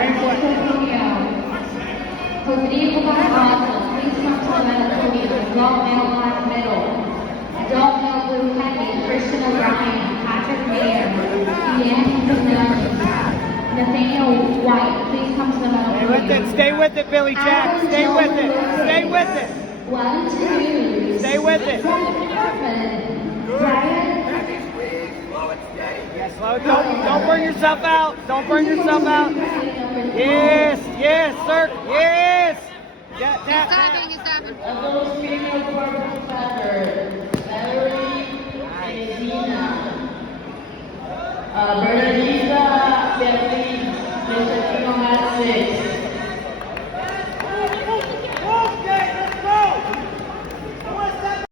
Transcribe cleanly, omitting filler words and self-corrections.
Same play. Rodrigo Barbosa, please come to the medal podium. Adult male black middle. Adult male blue heavy, Christian O'Brien, Patrick Mayer, Ian Canelli, Nathaniel White, please come to the medal Stay podium. with it. Stay with it, Billy Jack. Stay with it. Stay with it. 1, 2. Stay with it. Brian. Yes, slow. Don't burn yourself out. Don't burn yourself out. Yes, yes, sir. Yes. Yeah, tap, tap. It's happening. Of those female